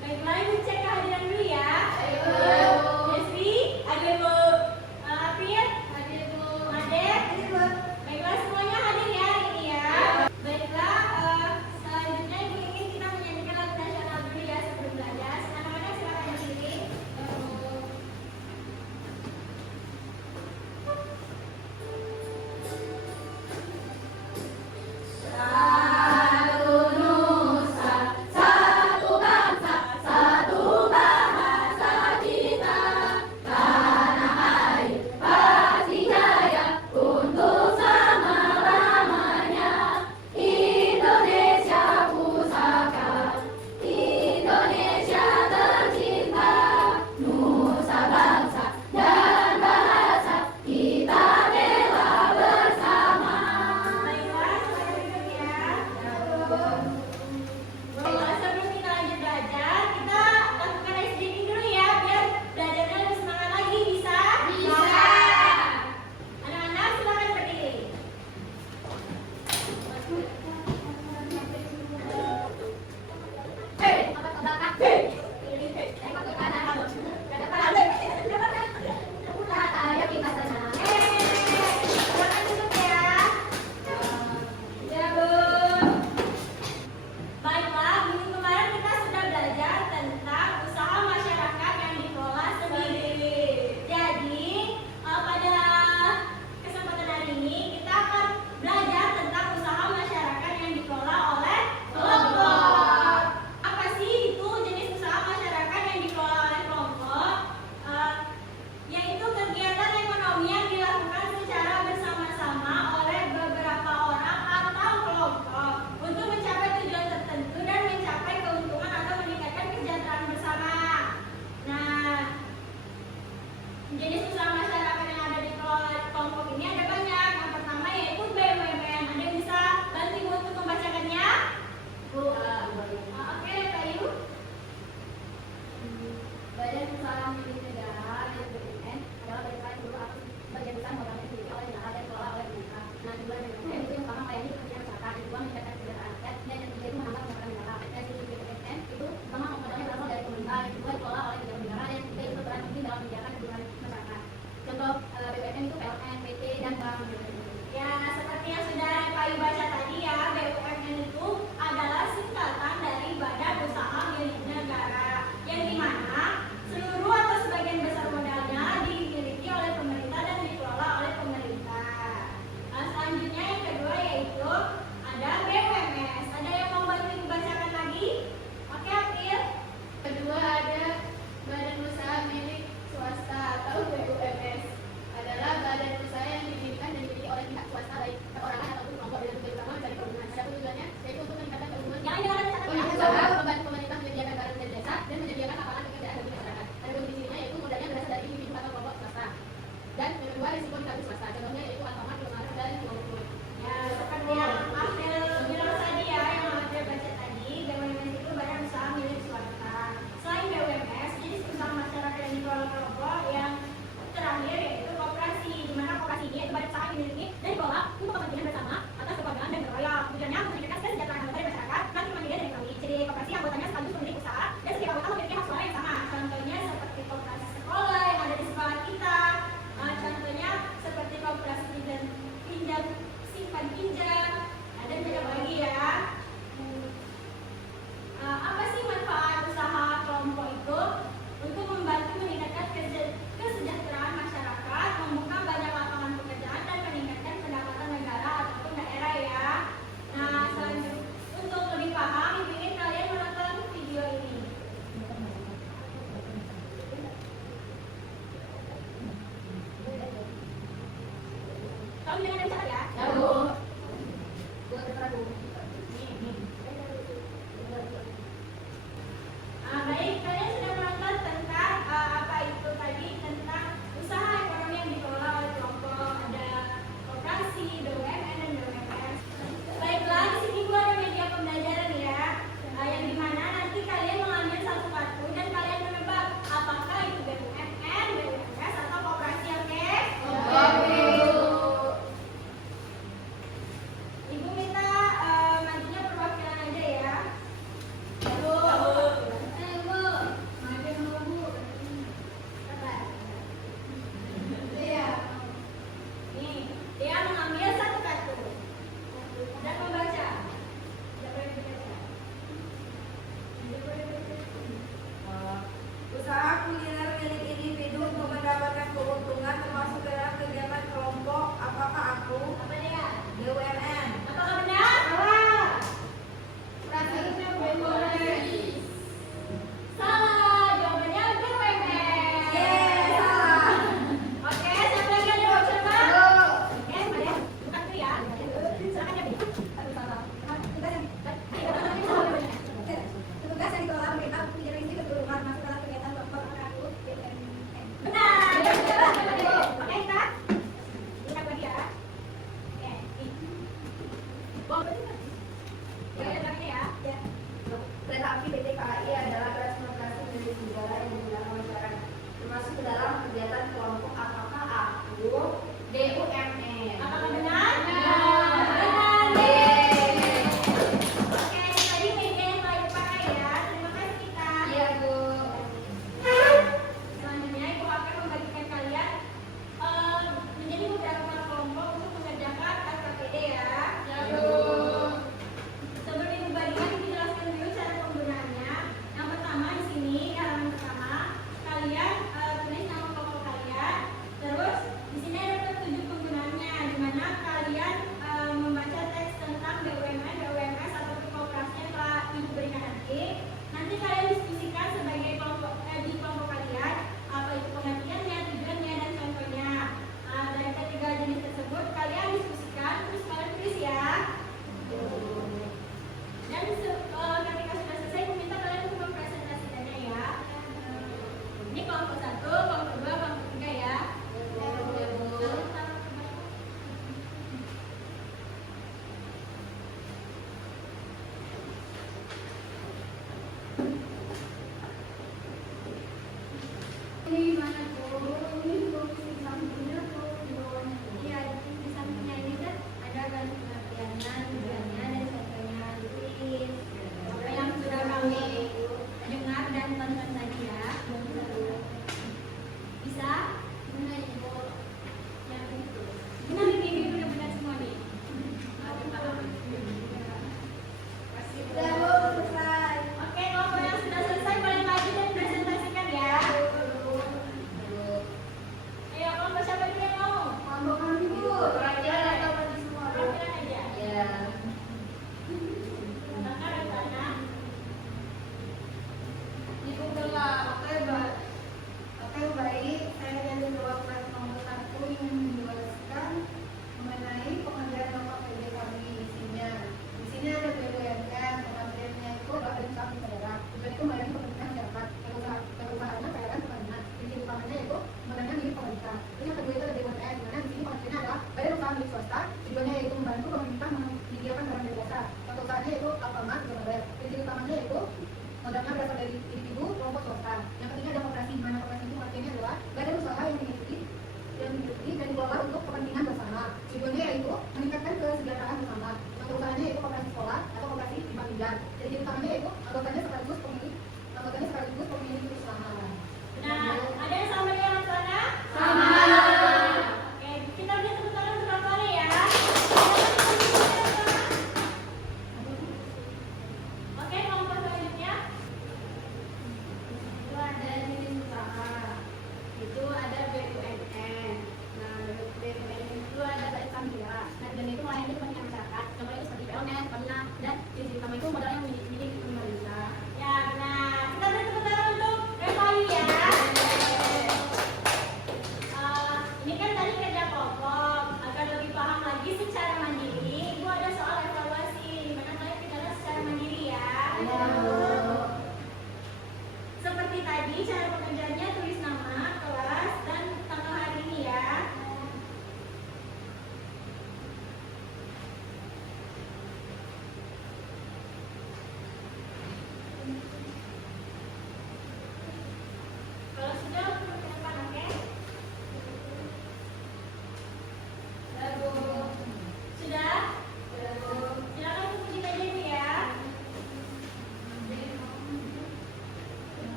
Baiklah, Ibu cek kehadiran dulu ya. Desri, hadir Bu. April, hadir Bu. Ade, hadir Bu. Baiklah, semuanya hadir ya hari ini ya. Baiklah, selanjutnya Ibu ingin kita menyanyikan lagu nasional dulu ya sebelum belajar. Anak-anak silakan berdiri. Jenis usaha masyarakat yang ada di kelompok ini ada banyak. Yang pertama yaitu BUMN. Ada yang bisa bantu Ibu untuk membacakannya? Bu, oke, Kak Yu. Badan usaha milik negara dan BUMN adalah bagian besar modal yang dimiliki oleh negara dan dikelola oleh pemerintah. Nah, kedua BUMN itu yang pertama melayani kepentingan masyarakat, yang kedua meningkatkan kesejahteraan rakyat, dan yang ketiga itu menambah pendapatan negara. Dan sisi BUMN itu pertama modalnya berasal dari pemerintah, yang kedua dikelola oleh pejabat negara, dan yang ketiga itu berperan penting dalam menjaga kehidupan masyarakat. Contoh BUMN itu PLN, PT, dan bank. Ya, seperti yang sudah Kak Yu baca tadi ya, BUMN itu adalah singkatan dari Badan Usaha Milik Negara, yang dimana seluruh atau sebagian besar modalnya dimiliki oleh pemerintah dan dikelola oleh pemerintah. Nah, selanjutnya yang kedua yaitu ada BUMS. Ada yang mau bantu dibacakan lagi? Oke, April. Kedua ada badan usaha milik swasta atau BUMS. Adalah badan usaha yang didirikan dan dimiliki oleh pihak swasta baik perorangan ataupun kelompok dengan tujuan utama dari perumahan. Ada tujuannya yaitu untuk meningkatkan keuntungan usaha, membantu pemerintah menyediakan barang dan jasa dan menyediakan lapangan pekerjaan bagi masyarakat. Ada definisinya yaitu modalnya berasal dari individu atau kelompok swasta. Dan yang kedua risiko ditanggung swasta. Contohnya yaitu Alfamart, Indomaret, dan Indofood. Ya, seperti yang April bilang tadi ya, yang April baca tadi, BUMS itu badan usaha milik swasta. Selain BUMS, jenis usaha masyarakat yang dikelola kelompok yang terakhir yaitu koperasi, di mana koperasi ini yaitu badan usaha yang dimiliki dan dikelola untuk kepentingan bersama atas kebanggaan dan keroyokan. Tujuannya untuk meningkatkan kesejahteraan anggota masyarakat dan kemandirian dan ekonomi. Jadi koperasi anggotanya sekaligus pemilik usaha dan setiap anggota memiliki hak suara yang sama. Contohnya seperti koperasi sekolah yang ada di sekolah kita. Contohnya seperti koperasi pinjam simpan pinjam. Ada banyak lagi ya. Apa sih manfaat usaha kelompok itu? Untuk membantu meningkatkan kesejahteraan masyarakat, membuka banyak lapangan pekerjaan dan meningkatkan pendapatan negara ataupun daerah ya. Nah, selanjutnya untuk lebih paham, Ibu ingin kalian menonton video ini. Kamu jangan mencatat ya. Ya, Bu. Buat terang, Bu. Baik, kalian sudah menonton tentang apa itu tadi, tentang usaha ekonomi yang dikelola oleh kelompok, ada koperasi, BUMN, dan BUMS. Baiklah, di sini gua ada media pembelajaran ya, yang dimana nanti kalian mengambil satu kartu dan kalian menebak apakah itu BUMN, BUMS, atau koperasi, oke? Oke. Ini mana tuh? Ini tuh di sampingnya tuh di bawahnya tuh. Iya, di sampingnya ini kan ada kan pengertianan, tujuannya dan contohnya tulis. Apa yang sudah kami dengar dan tonton tadi ya. Bisa? Benar Ibu. Yang itu. Benar ini benar-benar semua nih. Oke, kelompok yang sudah selesai boleh maju dan presentasikan ya. Ayo, kelompok siapa dulu yang mau? Kelompok kami Bu. Perwakilan atau bagi semua? Perwakilan aja. Ya. Kakak dan Tana. Ibu telah oke baik, saya jadi jawaban nomor 1 yang menjelaskan mengenai pengerjaan nomor PJ kami isinya. Di sini ada BUMN, pengerjaannya itu badan usaha milik daerah. Tujuan itu melayani kepentingan masyarakat. Perusahaannya PLN Pertamina. Prinsip utamanya itu modalnya milik pemerintah. Terus yang kedua itu ada BUMN, di mana di sini pengerjaannya adalah badan usaha milik swasta. Tujuannya yaitu membantu pemerintah menyediakan barang dan jasa. Contoh usahanya itu Alfamart, Indomaret. Prinsip utamanya itu modalnya berasal dari individu kelompok swasta. Yang ketiga ada koperasi, di mana koperasi itu artinya adalah badan usaha yang dimiliki dan dikelola untuk kepentingan bersama. Tujuannya yaitu meningkatkan kesejahteraan bersama. Contoh usahanya yaitu koperasi sekolah atau koperasi simpan pinjam. Jadi utamanya yaitu anggotanya sekaligus pemilik usaha. Nah, ada yang sama dengan Mas Lana? Sama. Oke, kita beri tepuk tangan untuk Mas Lana ya. Oke, kelompok selanjutnya. Itu ada jenis usaha. Itu ada BUMN. Nah, BUMN itu ada badan usaha milik daerah. Nah, dan itu melayani kepentingan masyarakat. Contohnya itu seperti PLN, Pertamina,